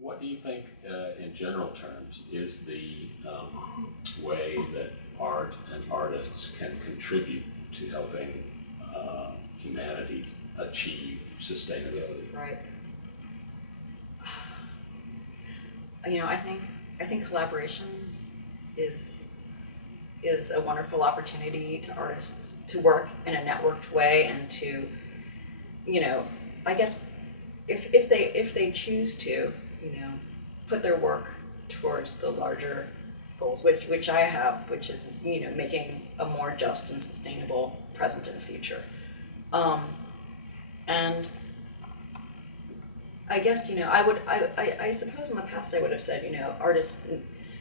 What do you think, in general terms, is the way that art and artists can contribute to helping humanity achieve sustainability? Right. I think collaboration is a wonderful opportunity to artists to work in a networked way and to, I guess if they choose to, put their work towards the larger goals, which I have, which is making a more just and sustainable present and future, and I guess I suppose in the past I would have said artists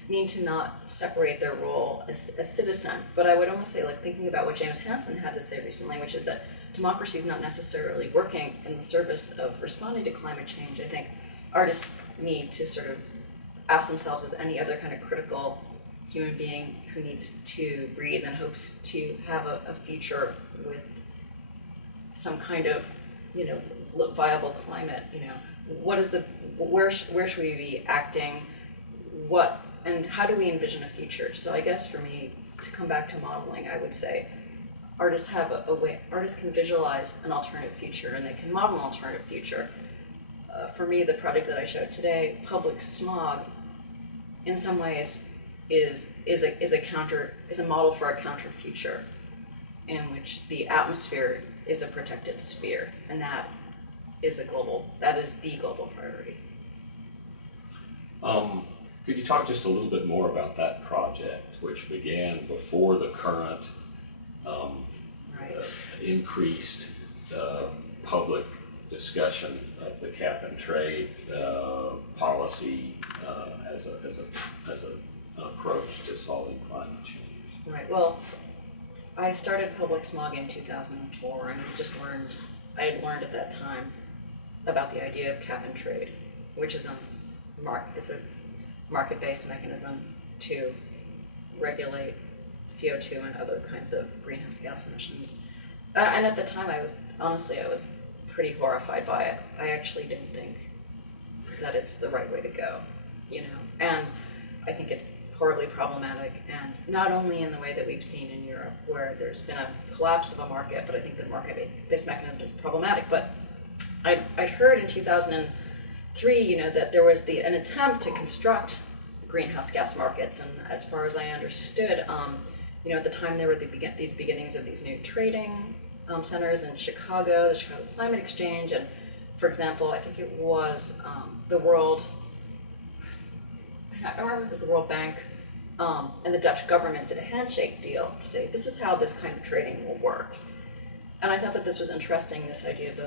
need to not separate their role as a citizen, but I would almost say, like, thinking about what James Hansen had to say recently, which is that democracy is not necessarily working in the service of responding to climate change. I think artists need to sort of ask themselves, as any other kind of critical human being who needs to breathe and hopes to have a future with some kind of viable climate, where should we be acting, and how do we envision a future? So I guess for me, to come back to modeling, I would say artists have a way. Artists can visualize an alternative future, and they can model an alternative future. For me, the project that I showed today, Public Smog, in some ways, is a model for a counter future, in which the atmosphere is a protected sphere, and that is the global priority. Could you talk just a little bit more about that project, which began before the current increased public discussion of the cap and trade policy as an approach to solving climate change? Right. Well, I started Public Smog in 2004, and I had learned at that time about the idea of cap and trade, which is a market-based mechanism to regulate CO2 and other kinds of greenhouse gas emissions. And at the time, I was pretty horrified by it. I actually didn't think that it's the right way to go, and I think it's horribly problematic, and not only in the way that we've seen in Europe, where there's been a collapse of a market, but I think the market-based mechanism is problematic. But I'd heard in 2003, that there was an attempt to construct greenhouse gas markets, and as far as I understood, at the time there were these beginnings of these new trading centers in Chicago, the Chicago Climate Exchange, and, for example, I think it was the World Bank and the Dutch government did a handshake deal to say, this is how this kind of trading will work. And I thought that this was interesting, this idea of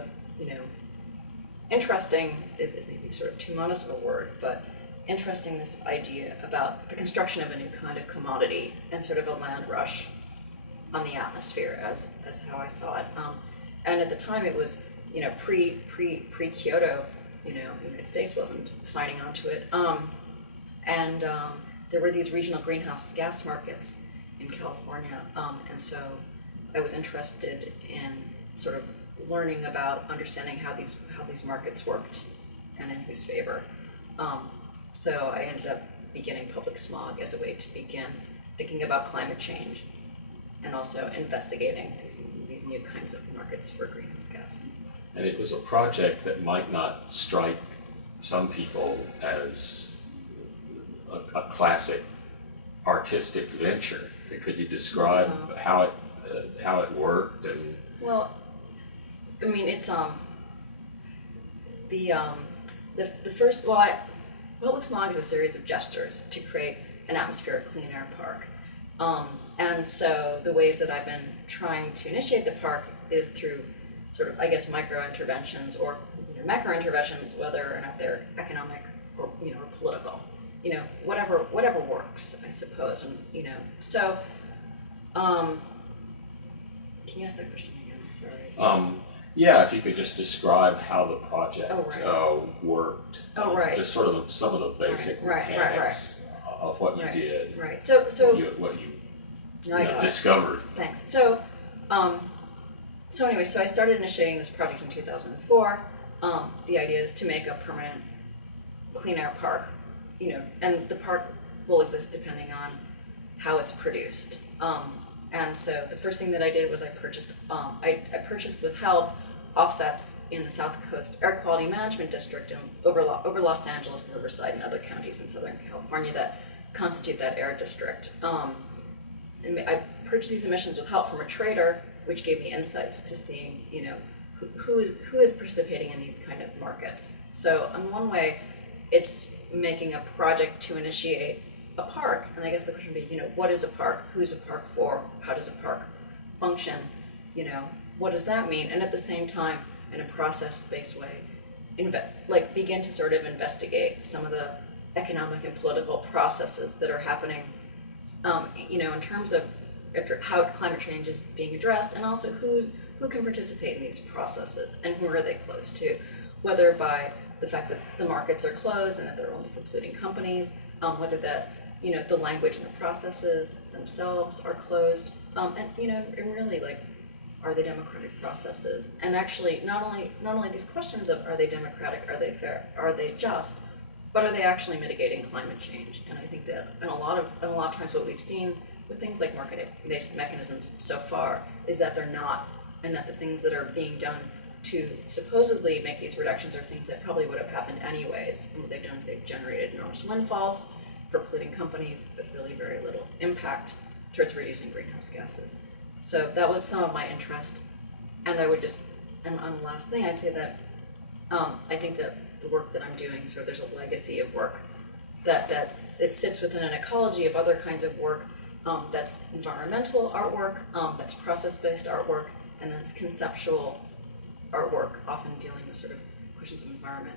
interesting is maybe sort of too modest of a word, but interesting, this idea about the construction of a new kind of commodity and sort of a land rush on the atmosphere as how I saw it. And at the time it was, pre-Kyoto, the United States wasn't signing on to it. And there were these regional greenhouse gas markets in California. And so I was interested in sort of learning about understanding how these markets worked and in whose favor. So I ended up beginning Public Smog as a way to begin thinking about climate change and also investigating these new kinds of markets for greenhouse gas. And it was a project that might not strike some people as a classic artistic venture. Could you describe how it worked? And well, I mean, it's the first. Public Smog is a series of gestures to create an atmospheric clean air park. And so the ways that I've been trying to initiate the park is through sort of, I guess, micro interventions or macro interventions, whether or not they're economic or or political, whatever works, I suppose. And so can you ask that question again? I'm sorry. Yeah, if you could just describe how the project worked. Oh, right. Just sort of some of the basic mechanics of what you did. Right. So what you discovered. Thanks. So anyway, so I started initiating this project in 2004. The idea is to make a permanent clean air park, and the park will exist depending on how it's produced. And so the first thing that I did was I purchased with help offsets in the South Coast Air Quality Management District and over Los Angeles, Riverside, and other counties in Southern California that constitute that air district. And I purchased these emissions with help from a trader, which gave me insights to seeing, who is participating in these kind of markets. So in one way, it's making a project to initiate a park, and I guess the question would be, what is a park? Who's a park for? How does a park function? What does that mean? And at the same time, in a process-based way, begin to sort of investigate some of the economic and political processes that are happening, in terms of how climate change is being addressed, and also who can participate in these processes and who are they closed to, whether by the fact that the markets are closed and that they're only for polluting companies, whether that the language and the processes themselves are closed, and really are they democratic processes? And actually, not only these questions of are they democratic, are they fair, are they just, but are they actually mitigating climate change? And I think that in a lot of times what we've seen with things like market-based mechanisms so far is that they're not, and that the things that are being done to supposedly make these reductions are things that probably would have happened anyways. And what they've done is they've generated enormous windfalls for polluting companies with really very little impact towards reducing greenhouse gases. So that was some of my interest. And and on the last thing, I'd say that I think that the work that I'm doing, there's a legacy of work that it sits within an ecology of other kinds of work that's environmental artwork, that's process-based artwork, and that's conceptual artwork, often dealing with sort of questions of environment.